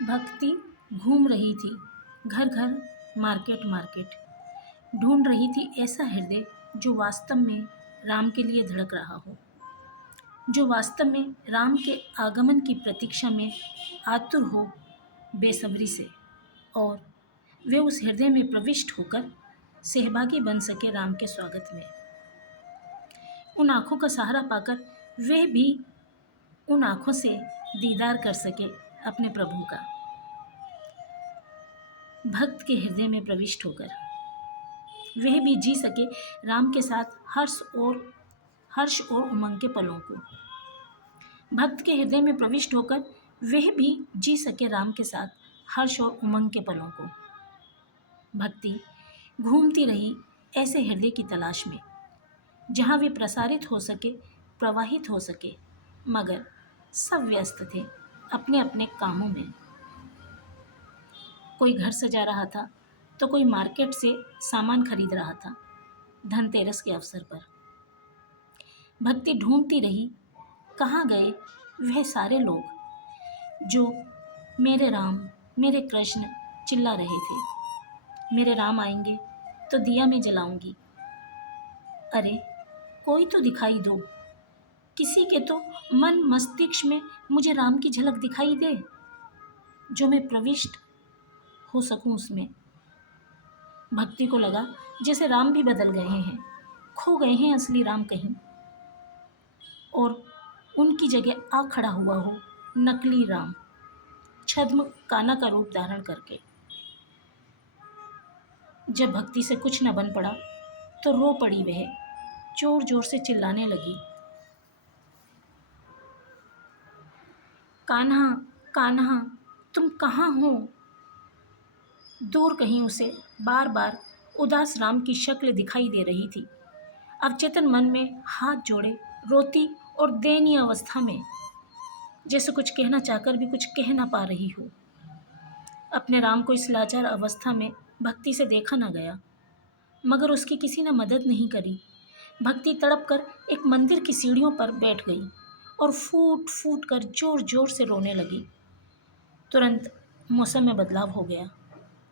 भक्ति घूम रही थी, घर घर, मार्केट मार्केट, ढूंढ रही थी ऐसा हृदय जो वास्तव में राम के लिए धड़क रहा हो, जो वास्तव में राम के आगमन की प्रतीक्षा में आतुर हो बेसब्री से, और वे उस हृदय में प्रविष्ट होकर सहभागी बन सके राम के स्वागत में। उन आँखों का सहारा पाकर वे भी उन आँखों से दीदार कर सके अपने प्रभु का। भक्त के हृदय में प्रविष्ट होकर वह भी जी सके राम के साथ हर्ष और उमंग के पलों को। भक्त के हृदय में प्रविष्ट होकर वह भी जी सके राम के साथ हर्ष और उमंग के पलों को। भक्ति घूमती रही ऐसे हृदय की तलाश में जहाँ वे प्रसारित हो सके, प्रवाहित हो सके, मगर सब व्यस्त थे अपने अपने कामों में। कोई घर सजा रहा था तो कोई मार्केट से सामान खरीद रहा था धनतेरस के अवसर पर। भक्ति ढूंढती रही कहाँ गए वह सारे लोग जो मेरे राम, मेरे कृष्ण चिल्ला रहे थे। मेरे राम आएंगे तो दिया मैं जलाऊंगी। अरे कोई तो दिखाई दो, किसी के तो मन मस्तिष्क में मुझे राम की झलक दिखाई दे, जो मैं प्रविष्ट हो सकूं उसमें। भक्ति को लगा जैसे राम भी बदल गए हैं, खो गए हैं असली राम कहीं, और उनकी जगह आ खड़ा हुआ हो नकली राम, छद्म काना का रूप धारण करके। जब भक्ति से कुछ न बन पड़ा तो रो पड़ी वह, जोर जोर से चिल्लाने लगी, कान्हा कान्हा तुम कहाँ हो। दूर कहीं उसे बार बार उदास राम की शक्ल दिखाई दे रही थी। अवचेतन मन में हाथ जोड़े रोती और दयनीय अवस्था में, जैसे कुछ कहना चाहकर भी कुछ कह ना पा रही हो। अपने राम को इस लाचार अवस्था में भक्ति से देखा न गया, मगर उसकी किसी ने मदद नहीं करी। भक्ति तड़प कर एक मंदिर की सीढ़ियों पर बैठ गई और फूट फूट कर जोर जोर से रोने लगी। तुरंत मौसम में बदलाव हो गया,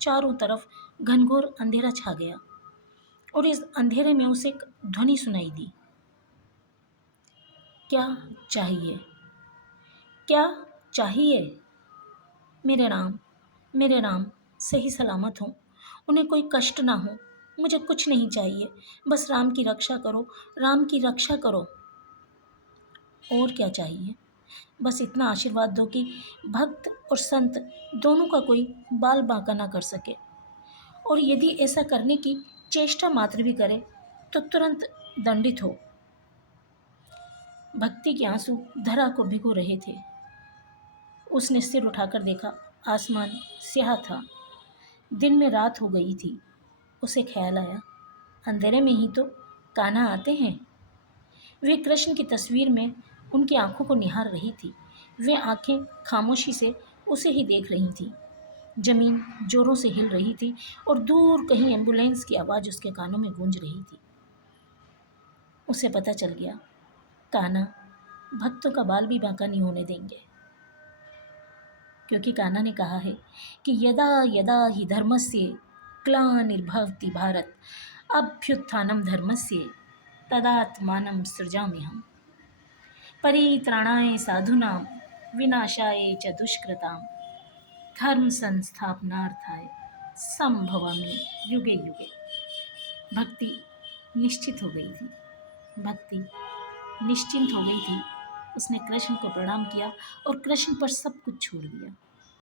चारों तरफ घनघोर अंधेरा छा गया और इस अंधेरे में उसे एक ध्वनि सुनाई दी, क्या चाहिए, क्या चाहिए। मेरे राम सही सलामत हों, उन्हें कोई कष्ट ना हो, मुझे कुछ नहीं चाहिए, बस राम की रक्षा करो, राम की रक्षा करो। और क्या चाहिए, बस इतना आशीर्वाद दो कि भक्त और संत दोनों का कोई बाल बांका ना कर सके, और यदि ऐसा करने की चेष्टा मात्र भी करे तो तुरंत दंडित हो। भक्ति के आंसू धरा को भिगो रहे थे। उसने सिर उठाकर देखा, आसमान स्याह था, दिन में रात हो गई थी। उसे ख्याल आया, अंधेरे में ही तो कान्हा आते हैं। वे कृष्ण की तस्वीर में उनकी आंखों को निहार रही थी। वे आंखें खामोशी से उसे ही देख रही थी। जमीन जोरों से हिल रही थी और दूर कहीं एम्बुलेंस की आवाज़ उसके कानों में गूंज रही थी। उसे पता चल गया, कान्हा भक्तों का बाल भी बांका नहीं होने देंगे, क्योंकि कान्हा ने कहा है कि यदा यदा हि धर्मस्य ग्लानिर्भवति भारत अभ्युत्थानं धर्मस्य तदात्मानं सृजाम्यहम् परित्राणाय साधूनां विनाशाय च दुष्कृतां धर्म संस्थापनार्थाय संभवामि युगे युगे। भक्ति निश्चित हो गई थी, भक्ति निश्चिंत हो गई थी। उसने कृष्ण को प्रणाम किया और कृष्ण पर सब कुछ छोड़ दिया।